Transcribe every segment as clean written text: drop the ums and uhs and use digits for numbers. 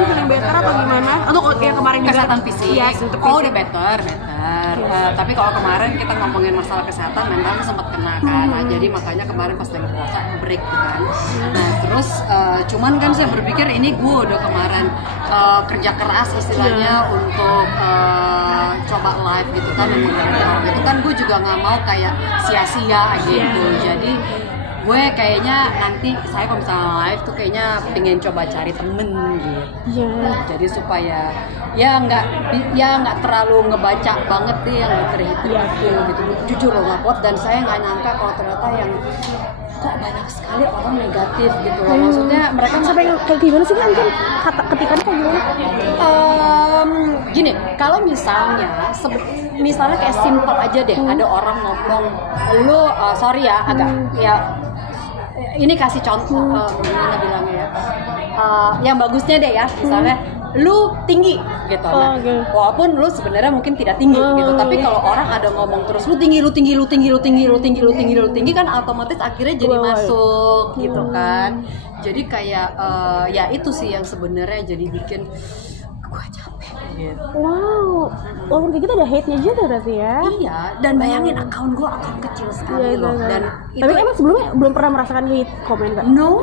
sekarang feeling better atau gimana? Atau kayak kemarin juga kesehatan fisik? Yes, untuk Oh fisik. udah better. Tapi kalau kemarin kita ngomongin masalah kesehatan, mental sempat kena kan. Nah, jadi makanya kemarin pas lagi puasa break kan. Nah terus cuman kan saya berpikir ini gue udah kemarin kerja keras istilahnya untuk coba live gitu kan, dan itu kan gue juga nggak mau kayak sia-sia gitu. Jadi gue kayaknya nanti saya kalau misalnya live tuh kayaknya pengen coba cari temen gitu. Jadi supaya ya nggak terlalu ngebaca banget nih yang literary gitu. Jujur loh nggak kuat, dan saya nggak nyangka kalau ternyata yang kok banyak sekali orang negatif gitu loh. Maksudnya mereka sampai kayak gimana sih kan ketikannya kayak gimana? Gini, kalau misalnya kayak simple aja deh, ada orang ngomong lu sorry ya agak ya ini kasih contoh gimana bilangnya ya, yang bagusnya deh ya, misalnya lu tinggi gitu, walaupun lu sebenarnya mungkin tidak tinggi gitu, tapi kalau orang ada ngomong terus lu tinggi kan otomatis akhirnya jadi masuk gitu kan. Jadi kayak ya itu sih yang sebenarnya jadi bikin gue capek gitu. Wow, walaupun kayak gitu ada hate-nya juga berarti ya? Iya, dan bayangin akun kecil sekali loh. Dan tapi emang sebelumnya belum pernah merasakan hate komen kan? No,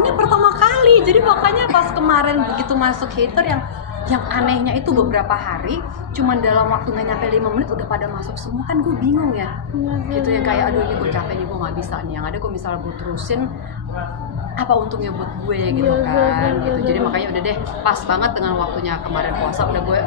ini pertama kali. Jadi makanya pas kemarin begitu masuk hater yang anehnya itu beberapa hari, cuman dalam waktu nggak nyampe 5 menit udah pada masuk semua, kan gue bingung ya. Gitu ya, kayak aduh ini gue capek nih, gue nggak bisa nih. Yang ada gue misalnya gue terusin, apa untungnya buat gue gitu kan gitu. Jadi makanya udah deh, pas banget dengan waktunya kemarin puasa, udah gue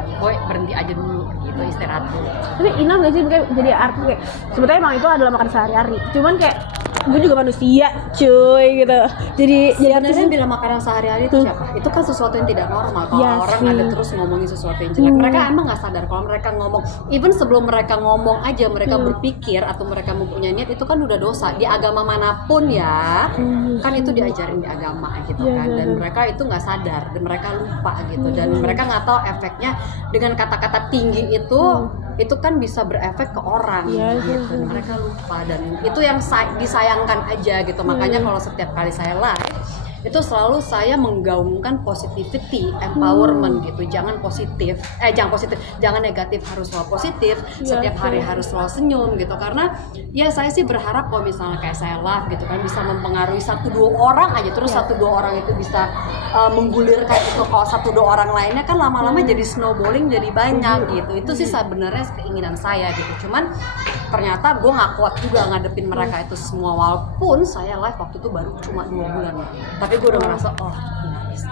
berhenti aja dulu gitu, istirahat dulu. Tapi Ina nggak sih kayak jadi artis kayak sebetulnya emang itu adalah makan sehari-hari, cuman kayak gue juga manusia cuy gitu. Jadi sebenarnya bila makanan sehari-hari itu siapa? Itu kan sesuatu yang tidak normal kalau orang ada terus ngomongin sesuatu yang jelek. Mereka emang nggak sadar kalau mereka ngomong, even sebelum mereka ngomong aja mereka berpikir atau mereka mempunyai niat, itu kan udah dosa di agama manapun ya. Kan itu diajarin di agama gitu kan, dan mereka itu nggak sadar dan mereka lupa gitu, dan mereka nggak tahu efeknya dengan kata-kata tinggi itu kan bisa berefek ke orang gitu. Mereka lupa, dan itu yang disayangkan aja gitu. Makanya kalau setiap kali saya live itu selalu saya menggaungkan positivity, empowerment gitu. Jangan negatif, harus selalu positif. Setiap hari harus selalu senyum gitu. Karena ya saya sih berharap kalau misalnya kayak saya live gitu kan bisa mempengaruhi 1-2 orang aja, terus 1-2 orang itu bisa menggulirkan itu kalau 1-2 orang lainnya, kan lama-lama jadi snowballing, jadi banyak gitu. Itu sih sebenarnya keinginan saya gitu. Cuman ternyata gue nggak kuat juga ngadepin mereka itu semua, walaupun saya live waktu itu baru cuma 2 bulan, tapi gue udah ngerasa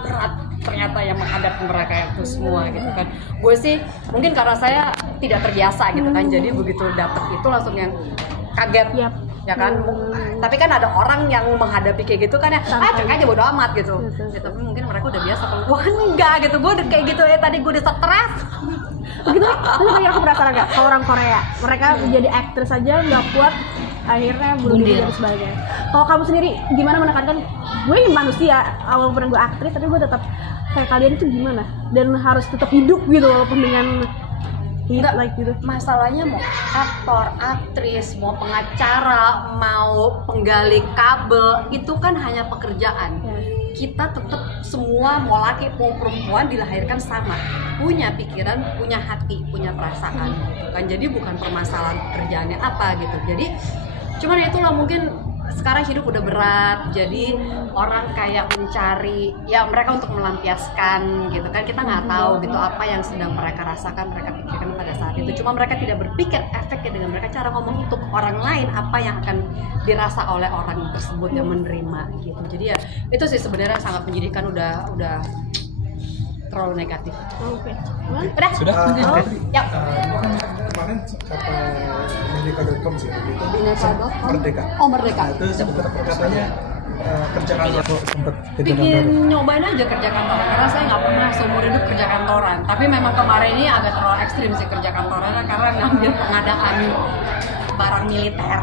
berat ternyata yang menghadapi mereka itu semua gitu kan. Gue sih mungkin karena saya tidak terbiasa gitu kan, jadi begitu dapet itu langsung yang kaget ya kan. Tapi kan ada orang yang menghadapi kayak gitu kan ya, cek aja bodo amat gitu. Ya, tapi mungkin mereka udah biasa, kalau gue kan enggak gitu. Gue udah kayak gitu ya, tadi gue udah stres begitu. Tapi kayak aku penasaran nggak kalau orang Korea, mereka jadi aktris aja nggak kuat, akhirnya bunuh diri dan sebagainya. Kalau kamu sendiri gimana menekankan gue ini manusia, walaupun gue aktris tapi gue tetap kayak kalian itu gimana, dan harus tetap hidup gitu walaupun dengan gitu. Masalahnya mau aktor, aktris, mau pengacara, mau penggali kabel, itu kan hanya pekerjaan. Kita tetap semua, mau laki mau perempuan, dilahirkan sama, punya pikiran, punya hati, punya perasaan gitu kan. Jadi bukan permasalahan pekerjaannya apa gitu. Jadi cuman itulah, mungkin sekarang hidup udah berat, jadi orang kayak mencari ya mereka untuk melampiaskan gitu kan. Kita nggak tahu gitu apa yang sedang mereka rasakan, mereka pikirkan pada saat itu. Cuma mereka tidak berpikir efeknya dengan mereka cara ngomong itu ke orang lain, apa yang akan dirasa oleh orang tersebut yang menerima gitu. Jadi ya itu sih sebenarnya sangat menyedihkan, udah terlalu negatif. Oke. Udah? Sudah? Ya. Kemarin kata Merdeka.com sih itu. Bineka.com? Merdeka. Oh, Merdeka. Nah, itu katanya kerja kantor sempat bikin nyobain aja kerja kantoran, karena saya nggak pernah seumur hidup kerja kantoran. Tapi memang kemarin ini agak terlalu ekstrim sih kerja kantoran, karena ngambil pengadaan barang militer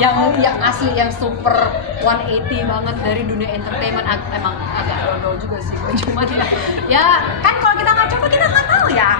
yang asli, yang super 180 banget dari dunia entertainment. Emang agak dodol juga sih, cuma ya kan kalau kita nggak coba kita nggak tahu ya.